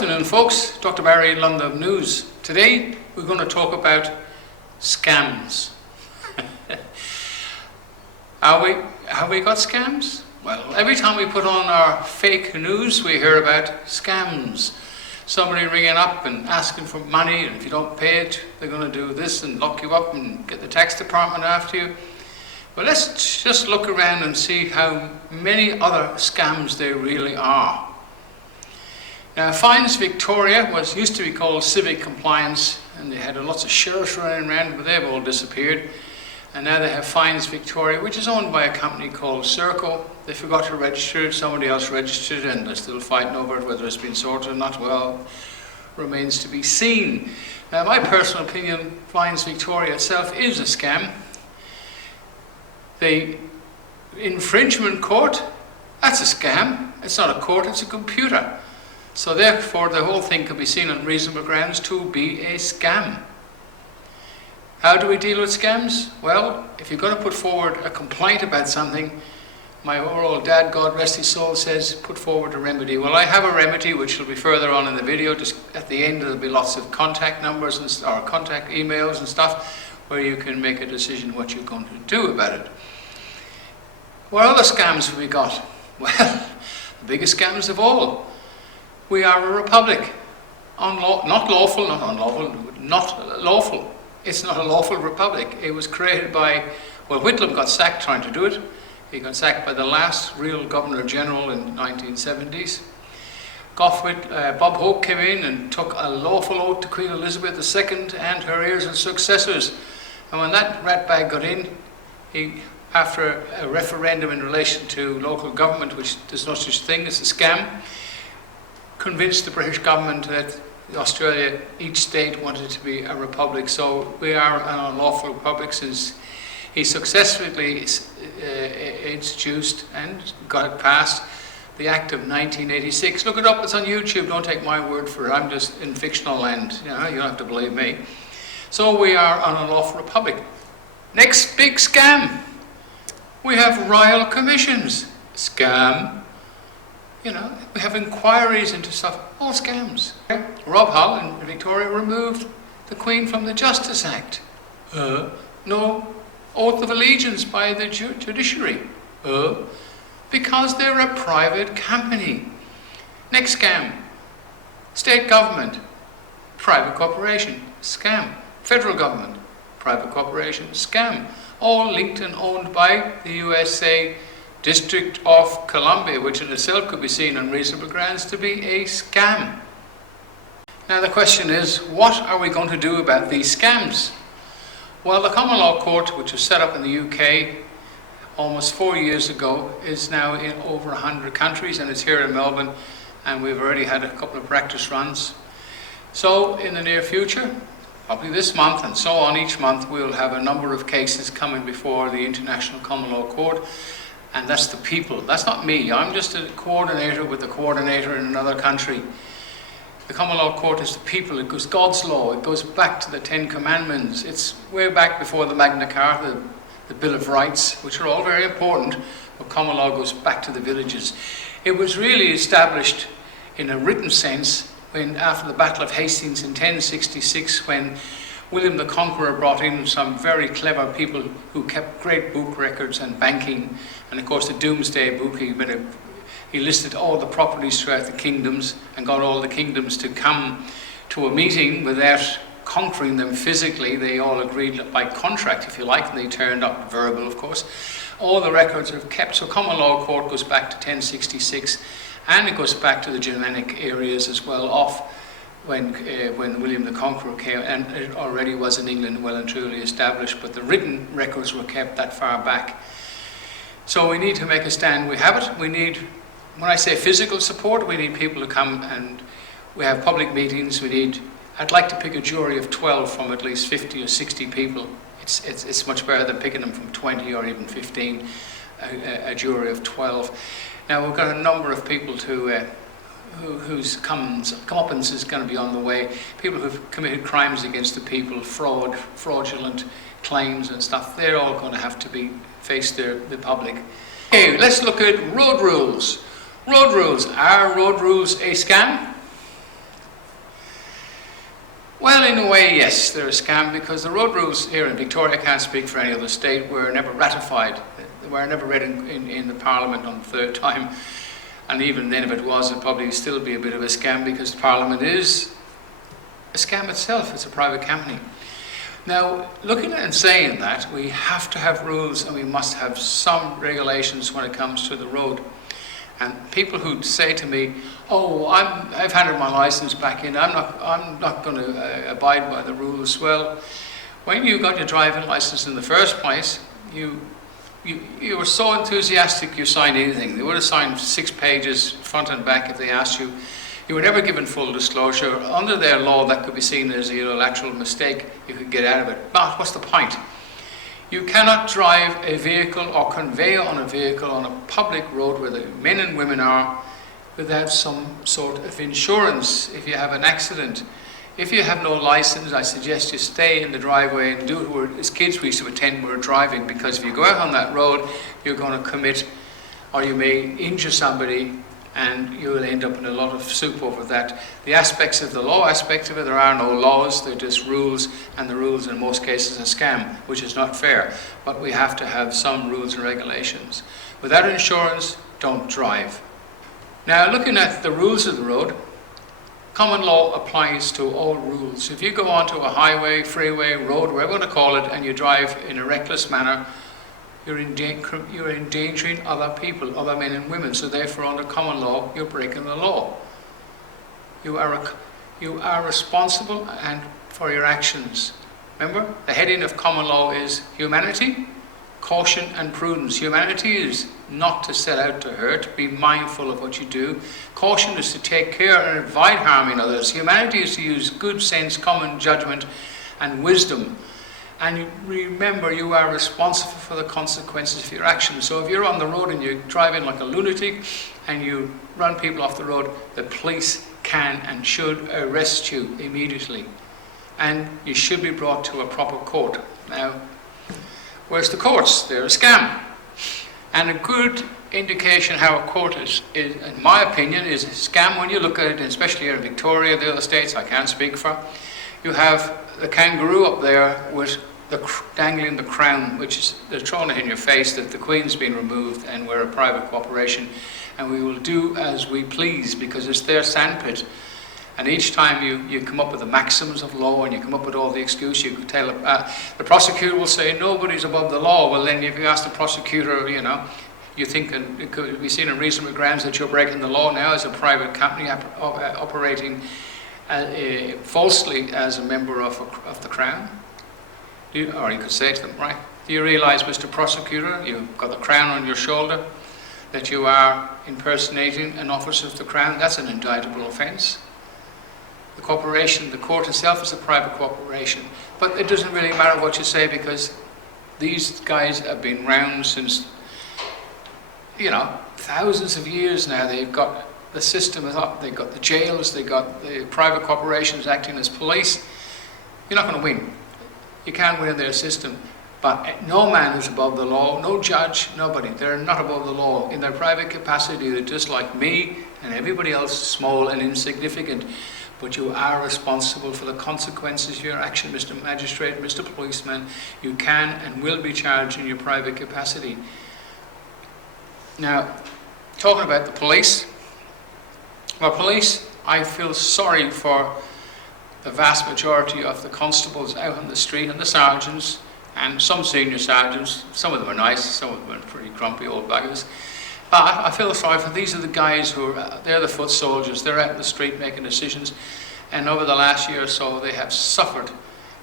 afternoon, folks. Dr. Barry, London News. Today we're going to talk about scams. Have we got scams? Well, every time we put on our fake news, we hear about scams. Somebody ringing up and asking for money, and if you don't pay it, they're going to do this and lock you up and get the tax department after you. But let's just look around and see how many other scams there really are. Now, Fines Victoria used to be called Civic Compliance, and they had lots of sheriffs running around, but they've all disappeared. And now they have Fines Victoria, which is owned by a company called Serco. They forgot to register it, somebody else registered it, and they're still fighting over it, whether it's been sorted or not, well, remains to be seen. Now, my personal opinion, Fines Victoria itself is a scam. The infringement court, that's a scam. It's not a court, it's a computer. So therefore, the whole thing can be seen on reasonable grounds to be a scam. How do we deal with scams? Well, if you're going to put forward a complaint about something, my old dad, God rest his soul, says put forward a remedy. Well, I have a remedy which will be further on in the video. Just at the end there'll be lots of contact numbers or contact emails and stuff where you can make a decision what you're going to do about it. What other scams have we got? Well, the biggest scams of all. We are a republic. Not lawful. It's not a lawful republic. It was created by, well, Whitlam got sacked trying to do it. He got sacked by the last real Governor General in the 1970s. Bob Hawke came in and took a lawful oath to Queen Elizabeth II and her heirs and successors. And when that ratbag got in, after a referendum in relation to local government, which there's no such thing as a scam, convinced the British government that Australia, each state wanted to be a republic. So we are an unlawful republic since he successfully introduced and got it passed the Act of 1986. Look it up, it's on YouTube, don't take my word for it, I'm just in fictional land, you don't have to believe me. So we are an unlawful republic. Next big scam, we have royal commissions. Scam. We have inquiries into stuff, all scams. Rob Hull in Victoria removed the Queen from the Justice Act. No oath of allegiance by the judiciary. Because they're a private company. Next scam, state government, private corporation, scam. Federal government, private corporation, scam. All linked and owned by the USA District of Columbia, which in itself could be seen on reasonable grounds to be a scam. Now the question is, what are we going to do about these scams? Well, the Common Law Court, which was set up in the UK almost 4 years ago, is now in over 100 countries, and it's here in Melbourne, and we've already had a couple of practice runs. So in the near future, probably this month and so on each month, we'll have a number of cases coming before the International Common Law Court. And that's the people, that's not me. I'm just a coordinator with the coordinator in another country. The Common Law Court is the people, it goes God's law, it goes back to the Ten Commandments. It's way back before the Magna Carta, the Bill of Rights, which are all very important, but common law goes back to the villages. It was really established in a written sense after the Battle of Hastings in 1066, when William the Conqueror brought in some very clever people who kept great book records and banking. And of course the Doomsday Book, he listed all the properties throughout the kingdoms and got all the kingdoms to come to a meeting without conquering them physically. They all agreed by contract, if you like, and they turned up, verbal of course. All the records are kept. So Common Law Court goes back to 1066, and it goes back to the Germanic areas as well, when William the Conqueror came, and it already was in England well and truly established, but the written records were kept that far back. So we need to make a stand. We have it. We need, when I say physical support, we need people to come, and we have public meetings. I'd like to pick a jury of 12 from at least 50 or 60 people. It's much better than picking them from 20 or even 15, a jury of 12. Now we've got a number of people whose comeuppance is going to be on the way. People who've committed crimes against the people, fraudulent claims and stuff, they're all going to have to face the public. Okay, let's look at road rules. Road rules. Are road rules a scam? Well, in a way, yes, they're a scam, because the road rules here in Victoria, I can't speak for any other state, were never ratified. They were never read in the Parliament on the third time. And even then, if it was, it'd probably still be a bit of a scam, because Parliament is a scam itself. It's a private company. Now, looking at and saying that, we have to have rules and we must have some regulations when it comes to the road. And people who say to me, "Oh, I've handed my license back in. I'm not going to abide by the rules." Well, when you got your driving license in the first place, you were so enthusiastic you signed anything. They would have signed 6 pages, front and back, if they asked you. You were never given full disclosure. Under their law, that could be seen as a unilateral mistake. You could get out of it. But what's the point? You cannot drive a vehicle or convey on a vehicle on a public road where the men and women are without some sort of insurance if you have an accident. If you have no license, I suggest you stay in the driveway and do it where, as kids we used to pretend we were driving, because if you go out on that road, you're going to commit, or you may injure somebody, and you'll end up in a lot of soup over that. The aspects of the law aspect of it, there are no laws, they're just rules, and the rules in most cases are a scam, which is not fair. But we have to have some rules and regulations. Without insurance, don't drive. Now, looking at the rules of the road, common law applies to all rules. If you go onto a highway, freeway, road, whatever you want to call it, and you drive in a reckless manner, you're endangering other people, other men and women. So therefore, under common law, you're breaking the law. You are responsible and for your actions. Remember, the heading of common law is humanity, caution and prudence. Humanity is not to set out to hurt, be mindful of what you do. Caution is to take care and avoid harming others. Humanity is to use good sense, common judgment and wisdom. And remember, you are responsible for the consequences of your actions. So if you're on the road and you're driving like a lunatic and you run people off the road, the police can and should arrest you immediately. And you should be brought to a proper court. Now, where's the courts? They're a scam. And a good indication how a court is, in my opinion, is a scam when you look at it, especially here in Victoria, the other states I can't speak for. You have the kangaroo up there with dangling the crown, which is, they're throwing it in your face that the Queen's been removed and we're a private corporation and we will do as we please because it's their sandpit. And each time you come up with the maxims of law and you come up with all the excuse, you could tell the prosecutor will say nobody's above the law. Well, then if you ask the prosecutor, you think it could be seen on reasonable grounds that you're breaking the law now as a private company operating falsely as a member of the Crown. Or you could say to them, right, do you realise, Mr. Prosecutor, you've got the Crown on your shoulder, that you are impersonating an officer of the Crown? That's an indictable offence. The corporation, the court itself is a private corporation. But it doesn't really matter what you say because these guys have been round since, thousands of years now. They've got the system is up, they've got the jails, they've got the private corporations acting as police. You're not going to win. You can't win in their system. But no man is above the law, no judge, nobody. They're not above the law. In their private capacity, they're just like me and everybody else, small and insignificant. But you are responsible for the consequences of your action, Mr. Magistrate, Mr. Policeman. You can and will be charged in your private capacity. Now, talking about the police. Well, police, I feel sorry for the vast majority of the constables out on the street and the sergeants and some senior sergeants. Some of them are nice, some of them are pretty grumpy old buggers. But I feel sorry for these are the guys who they're the foot soldiers. They're out in the street making decisions. And over the last year or so, they have suffered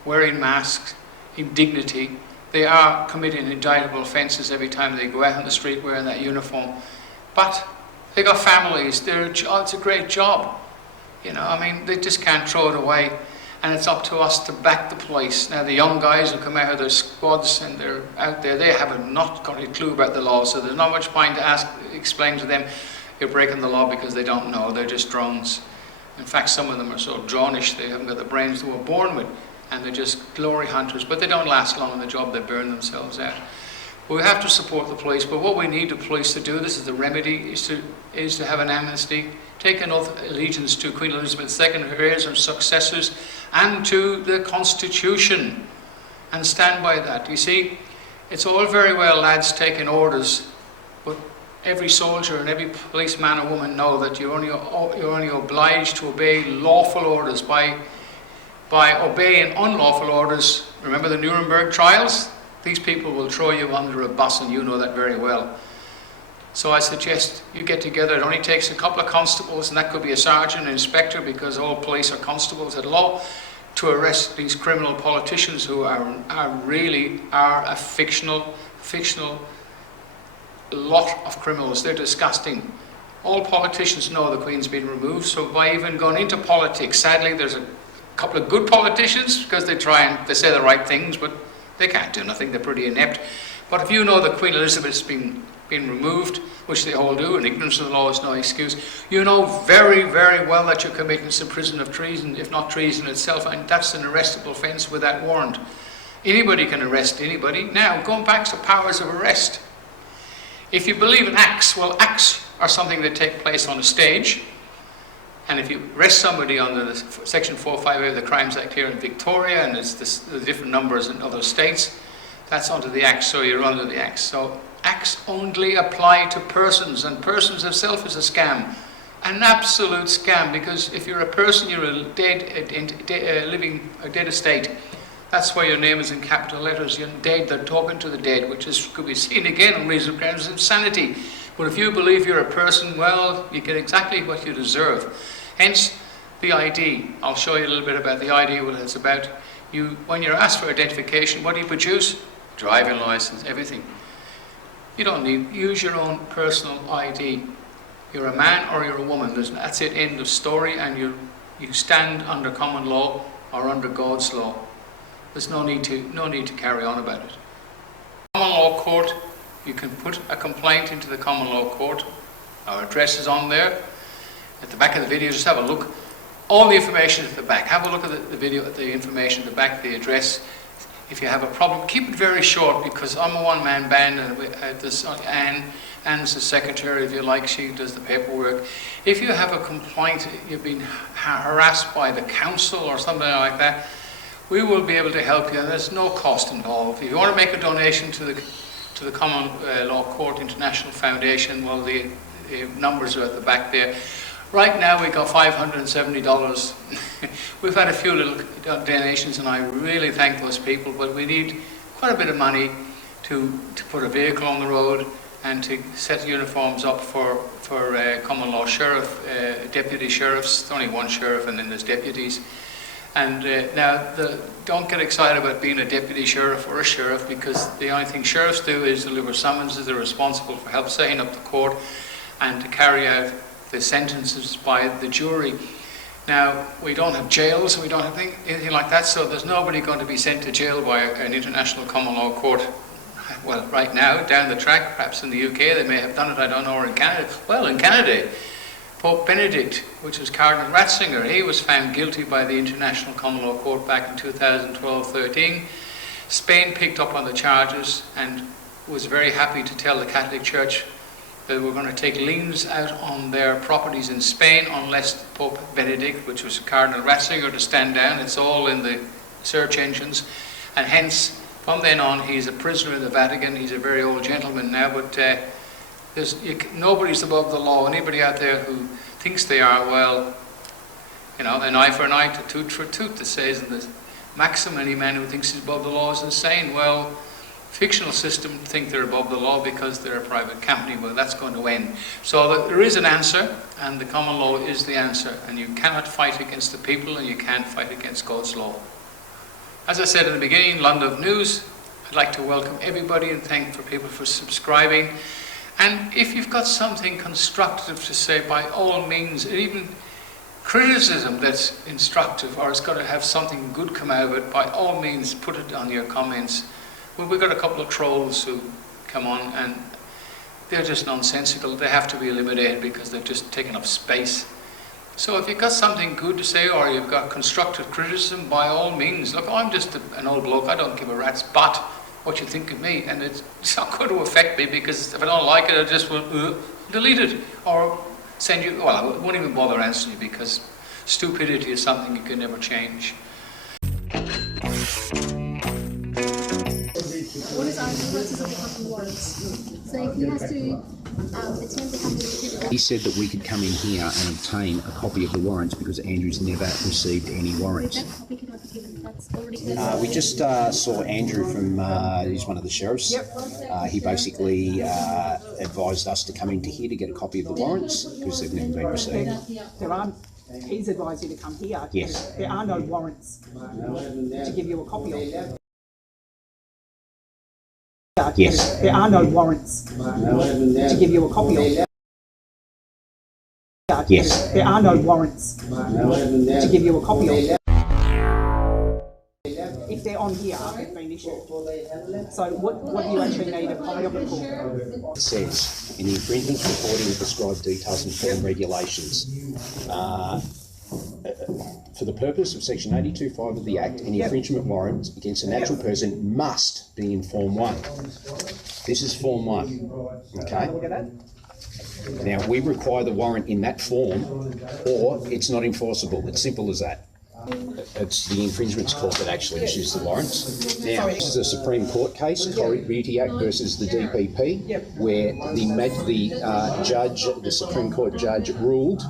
wearing masks, indignity. They are committing indictable offences every time they go out on the street wearing that uniform. But they got families. It's a great job. They just can't throw it away. And it's up to us to back the police. Now, the young guys who come out of their squads and they're out there, they have not got a clue about the law. So there's not much point to explain to them you're breaking the law because they don't know. They're just drones. In fact, some of them are so dronish, they haven't got the brains they were born with. And they're just glory hunters. But they don't last long in the job. They burn themselves out. We have to support the police, but what we need the police to do, this is the remedy, is to have an amnesty, take an oath of allegiance to Queen Elizabeth II, her heirs and successors, and to the Constitution, and stand by that. You see, it's all very well lads taking orders, but every soldier and every policeman or woman know that you're only obliged to obey lawful orders. By obeying unlawful orders, remember the Nuremberg trials? These people will throw you under a bus, and you know that very well. So I suggest you get together. It only takes a couple of constables, and that could be a sergeant, an inspector, because all police are constables at law, to arrest these criminal politicians who really a fictional lot of criminals. They're disgusting. All politicians know the Queen's been removed, so by even going into politics, sadly there's a couple of good politicians, because they say the right things, but they can't do nothing. They're pretty inept. But if you know that Queen Elizabeth's been removed, which they all do, and ignorance of the law is no excuse, you know very, very well that you're committing some prison of treason, if not treason itself, and that's an arrestable offence with that warrant. Anybody can arrest anybody. Now, going back to powers of arrest. If you believe in acts, well, acts are something that take place on a stage, and if you arrest somebody under the Section 458 of the Crimes Act here in Victoria, and there's the different numbers in other states, that's under the Acts, so you're under the Acts. So Acts only apply to persons, and persons itself is a scam. An absolute scam, because if you're a person, you're a dead estate. That's why your name is in capital letters. You're dead, they're talking to the dead, which could be seen again on reasonable grounds of insanity. But if you believe you're a person, well, you get exactly what you deserve. Hence, the ID. I'll show you a little bit about the ID, what it's about. When you're asked for identification, what do you produce? Driving license, everything. You don't use your own personal ID. You're a man or you're a woman. That's it, end of story, and you stand under common law or under God's law. There's no need to carry on about it. Common law court, you can put a complaint into the common law court. Our address is on there. At the back of the video, just have a look. All the information at the back. Have a look at the video, at the information at the back, the address. If you have a problem, keep it very short, because I'm a one-man band, and there's Anne's the secretary, if you like, she does the paperwork. If you have a complaint, you've been harassed by the council or something like that, we will be able to help you, and there's no cost involved. If you want to make a donation to the Common Law Court International Foundation, well, the numbers are at the back there. Right now we got $570. We've had a few little donations, and I really thank those people, but we need quite a bit of money to put a vehicle on the road and to set uniforms up for common law sheriff, deputy sheriffs. There's only one sheriff, and then there's deputies. And now, don't get excited about being a deputy sheriff or a sheriff, because the only thing sheriffs do is deliver summonses. They're responsible for help setting up the court and to carry out the sentences by the jury. Now, we don't have jails, we don't have anything like that, so there's nobody going to be sent to jail by an international common law court. Well, right now, down the track, perhaps in the UK, they may have done it, I don't know, or in Canada. Well, in Canada, Pope Benedict, which was Cardinal Ratzinger, he was found guilty by the International Common Law Court back in 2012-13. Spain picked up on the charges and was very happy to tell the Catholic Church that we're going to take liens out on their properties in Spain unless Pope Benedict, which was Cardinal Ratzinger, to stand down. It's all in the search engines, and hence from then on he's a prisoner in the Vatican. He's a very old gentleman now, but nobody's above the law. Anybody out there who thinks they are, well, you know, an eye for an eye, a tooth for a tooth, it says in the maxim. Any man who thinks he's above the law is insane. Well, fictional system think they're above the law because they're a private company. Well, that's going to end. So there is an answer, and the common law is the answer, and you cannot fight against the people, and you can't fight against God's law. As I said in the beginning, London News, I'd like to welcome everybody and thank for people for subscribing. And if you've got something constructive to say, by all means, even criticism that's instructive, or it's got to have something good come out of it, by all means put it on your comments. Well, we've got a couple of trolls who come on, and they're just nonsensical. They have to be eliminated because they're just taking up space. So if you've got something good to say, or you've got constructive criticism, by all means. Look, I'm just an old bloke. I don't give a rat's butt what you think of me, and it's not going to affect me, because if I don't like it, I just will delete it, or send you, well, I won't even bother answering you, because stupidity is something you can never change. the warrants. So if he has to attend the company, he said that we could come in here and obtain a copy of the warrants because Andrew's never received any warrants. that copy cannot be given. That's already We just saw Andrew from, he's one of the sheriffs. He basically advised us to come into here to get a copy of the warrants because they've never been received. There aren't. He's advised you to come here. Yes. There are no warrants to give you a copy of. Yes. There are no warrants to give you a copy of. Yes. There are no warrants to give you a copy of. If they're on here, they've been issued. So what do you actually need a copy of it for? It says, in the infringement reporting of prescribed details and form regulations, for the purpose of section 82.5 of the Act, any infringement warrant against a natural person must be in Form 1. This is Form 1, okay? Look at that. Now, we require the warrant in that form or it's not enforceable. It's simple as that. It's the infringements court that actually issues the warrants. Now, this is a Supreme Court case, Beauty Act versus the DPP, where the Supreme Court judge ruled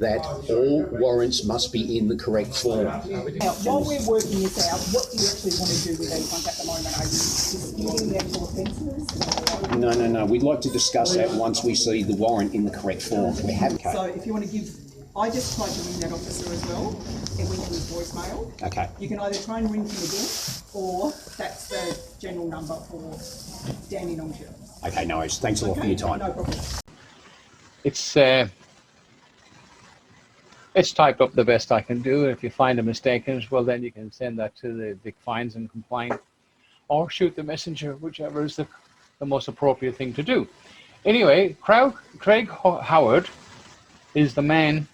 that all warrants must be in the correct form. Now, while we're working this out, what do you actually want to do with these ones at the moment? Are you disputing the actual offences? No. We'd like to discuss that once we see the warrant in the correct form. We have. So if you want to give, I just tried to ring that officer as well. It went to his voicemail. Okay. You can either try and ring him again, or that's the general number for Danny Longshire. Okay, no worries. Thanks a lot for your time. No problem. It's typed up the best I can do. If you find a mistake in it, well, then you can send that to the Vic Fines and complain, or shoot the messenger, whichever is the most appropriate thing to do. Anyway, Craig Howard is the man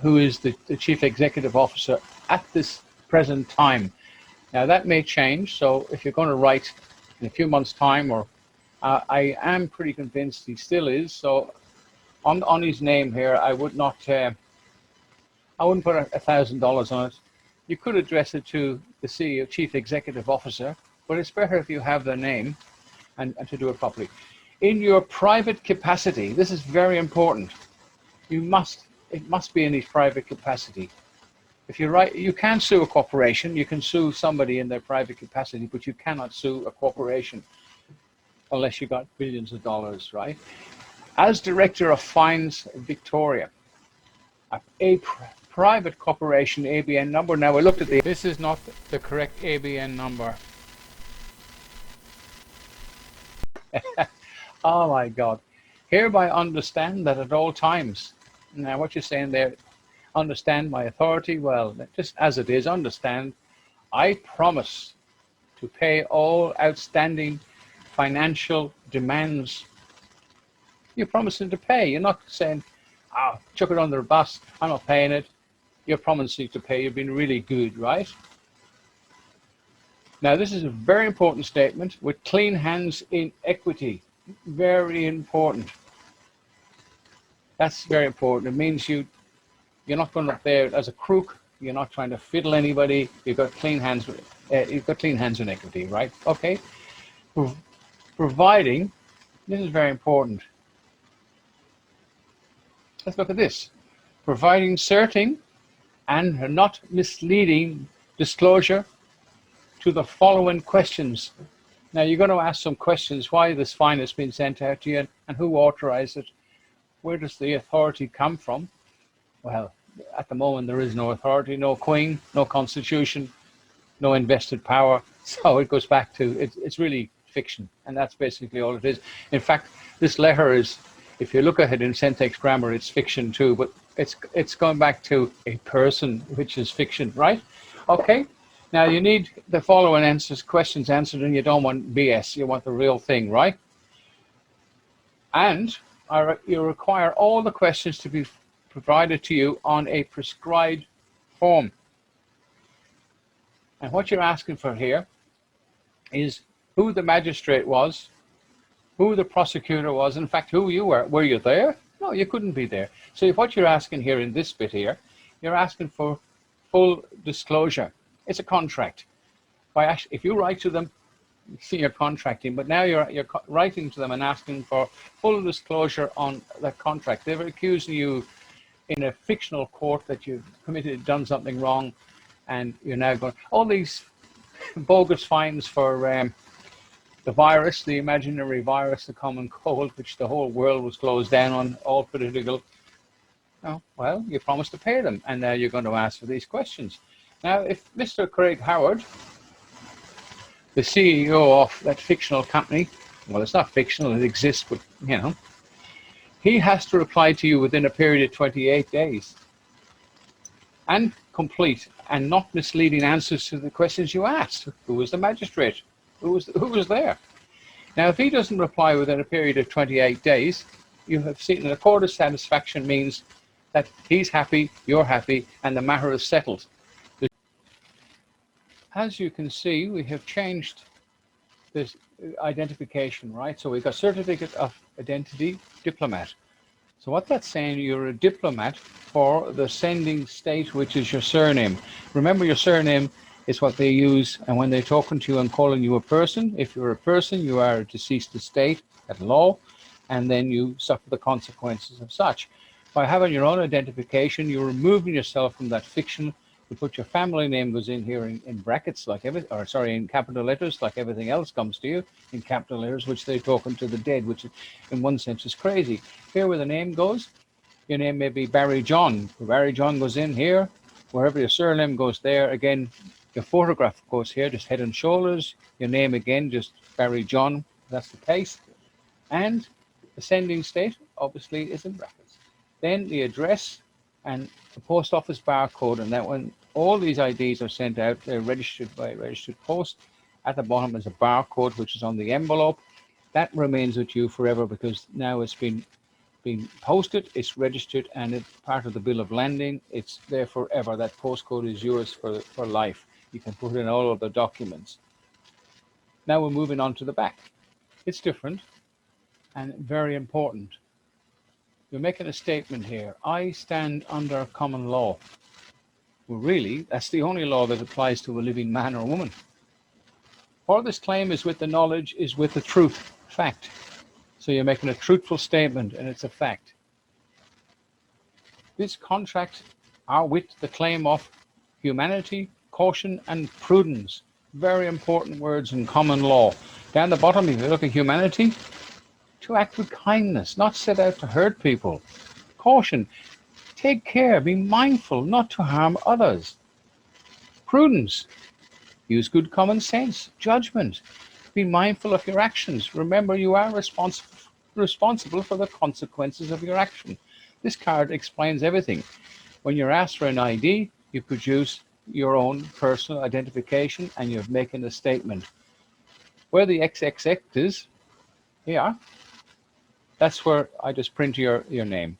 who is the Chief Executive Officer at this present time. Now, that may change, so if you're going to write in a few months' time, or I am pretty convinced he still is, so on his name here, I would not... I wouldn't put $1,000 on it. You could address it to the CEO, Chief Executive Officer, but it's better if you have their name and to do it properly. In your private capacity, this is very important. It must be in his private capacity. If you write, you can sue a corporation, you can sue somebody in their private capacity, but you cannot sue a corporation unless you got billions of dollars, right? As Director of Fines Victoria, a private corporation ABN number. Now I looked at this is not the correct ABN number. Oh my God. Hereby understand that at all times. Now what you're saying there, understand my authority, well, just as it is, understand, I promise to pay all outstanding financial demands. You're promising to pay. You're not saying, chuck it under the bus, I'm not paying it. You're promising to pay. You've been really good, right? Now, this is a very important statement with clean hands in equity. Very important. That's very important. It means you're not going up there as a crook. You're not trying to fiddle anybody. You've got clean hands. You've got clean hands in equity, right? Okay. Providing. This is very important. Let's look at this. Providing certain and not misleading disclosure to the following questions. Now you're going to ask some questions, why this fine has been sent out to you and who authorized it. Where does the authority come from? Well, at the moment there is no authority, no Queen, no Constitution, no invested power. So it goes back to, it's really fiction, and that's basically all it is. In fact, this letter is, if you look at it in syntax grammar, it's fiction too, but it's going back to a person, which is fiction, right? Okay. Now you need the following questions answered, and you don't want BS. You want the real thing, right? And you require all the questions to be provided to you on a prescribed form. And what you're asking for here is who the magistrate was, who the prosecutor was, in fact, who you were. Were you there? No, you couldn't be there. So what you're asking here in this bit here, you're asking for full disclosure. It's a contract. If you write to them, you're contracting, but now you're writing to them and asking for full disclosure on that contract. They're accusing you in a fictional court that you've done something wrong, and you're now going all these bogus fines for the virus, the imaginary virus, the common cold, which the whole world was closed down on, all political. Oh, well, you promised to pay them, and now you're going to ask for these questions. Now, if Mr. Craig Howard, the CEO of that fictional company, well, it's not fictional, it exists, but, you know, he has to reply to you within a period of 28 days and complete and not misleading answers to the questions you asked. Who was the magistrate? Who was there? Now, if he doesn't reply within a period of 28 days, you have seen an accord of satisfaction means that he's happy, you're happy, and the matter is settled. As you can see, we have changed this identification, right? So we've got certificate of identity, diplomat. So what that's saying, you're a diplomat for the sending state, which is your surname. Remember, your surname is what they use, and when they're talking to you and calling you a person, if you're a person, you are a deceased estate at law, and then you suffer the consequences of such. By having your own identification, you're removing yourself from that fiction. You put your family name goes in here in brackets, like in capital letters, like everything else comes to you in capital letters, which they're talking to the dead, which in one sense is crazy. Here where the name goes, your name may be Barry John. Barry John goes in here. Wherever your surname goes there, again, your photograph goes here, just head and shoulders. Your name again, just Barry John. That's the case. And the sending state, obviously, is in brackets. Then the address and the post office barcode, and that when all these IDs are sent out, they're registered by registered post. At the bottom is a barcode, which is on the envelope. That remains with you forever because now it's been posted, it's registered, and it's part of the bill of landing. It's there forever. That postcode is yours for life. You can put in all of the documents. Now we're moving on to the back. It's different and very important. You're making a statement here. I stand under common law. Well, really, that's the only law that applies to a living man or woman. For this claim is with the knowledge, is with the truth, fact. So you're making a truthful statement, and it's a fact. This contract are with the claim of humanity, caution, and prudence. Very important words in common law. Down the bottom, if you look at humanity, to act with kindness, not set out to hurt people. Caution, take care, be mindful not to harm others. Prudence, use good common sense. Judgment, be mindful of your actions. Remember, you are responsible for the consequences of your action. This card explains everything. When you're asked for an ID, you produce your own personal identification and you're making a statement. Where the XXX is, here, that's where I just print your name.